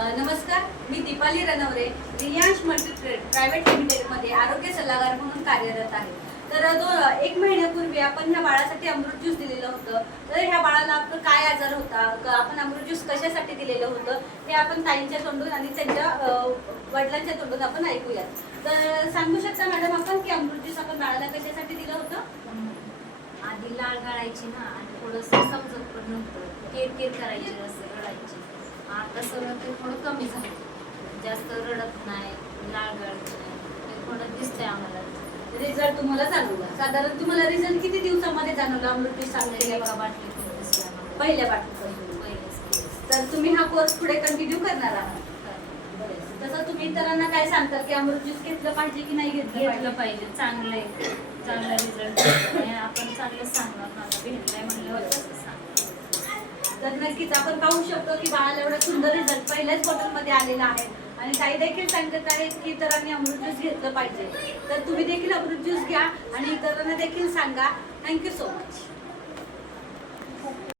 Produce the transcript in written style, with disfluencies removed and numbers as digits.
नमस्कार, मी Deepali रनवरे, Riyansh multitrade private लिमिटेडमध्ये आरोग्य सल्लागार म्हणून कार्यरत आहे. तर 1 महिन्यापूर्वी आपण ह्या बाळासाठी अमृत ज्यूस दिलेलं होतं. तर ह्या बाळाला आपलं काय आजार होता, आपण अमृत ज्यूस कशासाठी दिलेलं होतं हे आपण ताईंच्या तोंडून आणि त्यांच्या वडिलांच्या तोंडून आपण ऐकूयात. तर सांगू शकता मॅडम आपण की अमृत ज्यूस आपण बाळाला कशासाठी दिलं होतं? आधी लाळ गाळायची ना आणि थोडंसं समजत पण नव्हतं, किरकिर करायची, असं रडायची. आता सगळं ते थोडं कमी झालं, जास्त रडत नाही, लाळ गाळत नाही, ते थोडं दिसतंय आम्हाला. रिझल्ट तुम्हाला जाणवला? साधारण तुम्हाला रिझल्ट किती दिवसामध्ये जाणवला अमृत ज्यूस चालू एका केल्यावर? बाटलीतून दिसला आम्हाला. पहिल्या बाटलीपासून. पहिलेच तर तुम्ही हा कोर्स पुढे कंटिन्यू करणार आहात? तसं तुम्ही इतरांना काय सांगता की अमृत ज्यूस घेतलं पाहिजे की नाही घेतलं पाहिजे. चांगलं आहे, चांगला रिझल्ट. आपण चांगलं सांगणार ना, भेटलंय म्हणल्यावर कसं सांग. तर नक्कीच आपण पाहू शकतो की बाळाला एवढा सुंदर रिझल्ट पहिल्याच बॉटलमध्ये आलेला आहे आणि काही देखील सांगत आहेत की इतरांनी अमृत ज्यूस घेतलं पाहिजे. तर तुम्ही देखील अमृत ज्यूस घ्या आणि इतरांना देखील सांगा. Thank you so much.